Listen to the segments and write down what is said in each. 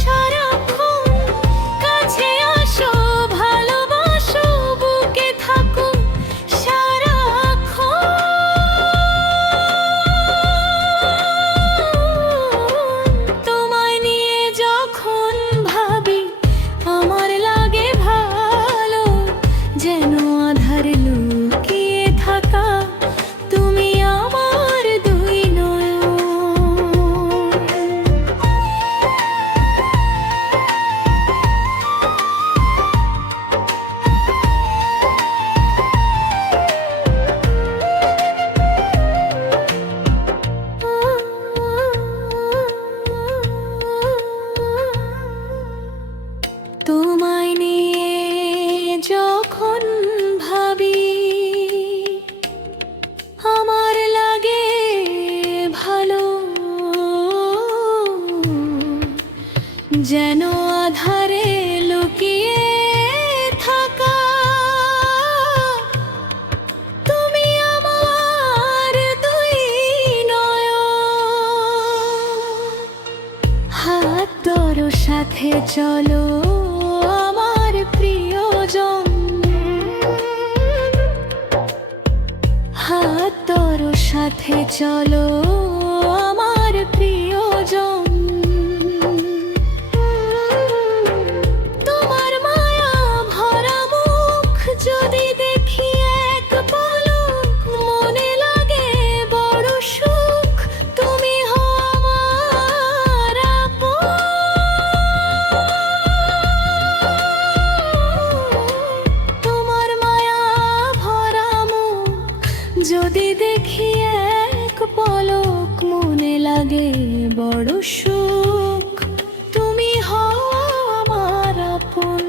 সারাক্ষণ কাছে আসো, ভালোবাসো, বুকে থাকো সারাক্ষণ। তোমায় নিয়ে যখন ভাবি আমার লাগে ভালো, যেন আধার লুকিয়ে থাকা তুমি আমার দুই নয়ন। তোমায় নিয়ে যখন ভাবি আমার লাগে ভালো, যেন আধারে লুকিয়ে থাকা তুমি আমার দুই নয়ন। হাত ধরো, সাথে চলো আমার প্রিয়জন, হাত ধরো, সাথে চলো আমার প্রিয়জন। তোমার মায়া ভরা মুখ যদি দেখি এক পলক, মনে লাগে বড় সুখ, তুমি হও আমার আপন। তোমার মায়া ভরা মুখ যদি দেখি এক পলক, মনে লাগে বড় সুখ, তুমি হও আমার আপন।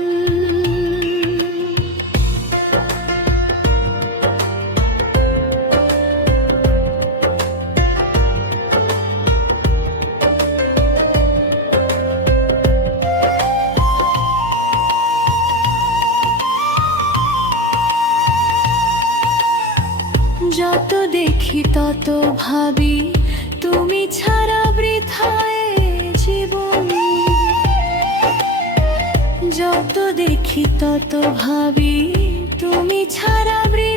যত দেখি তত ভাবি তুমি ছাড়া বৃথায় জীবন, যত দেখি তত ভাবি তুমি ছাড়া বৃথা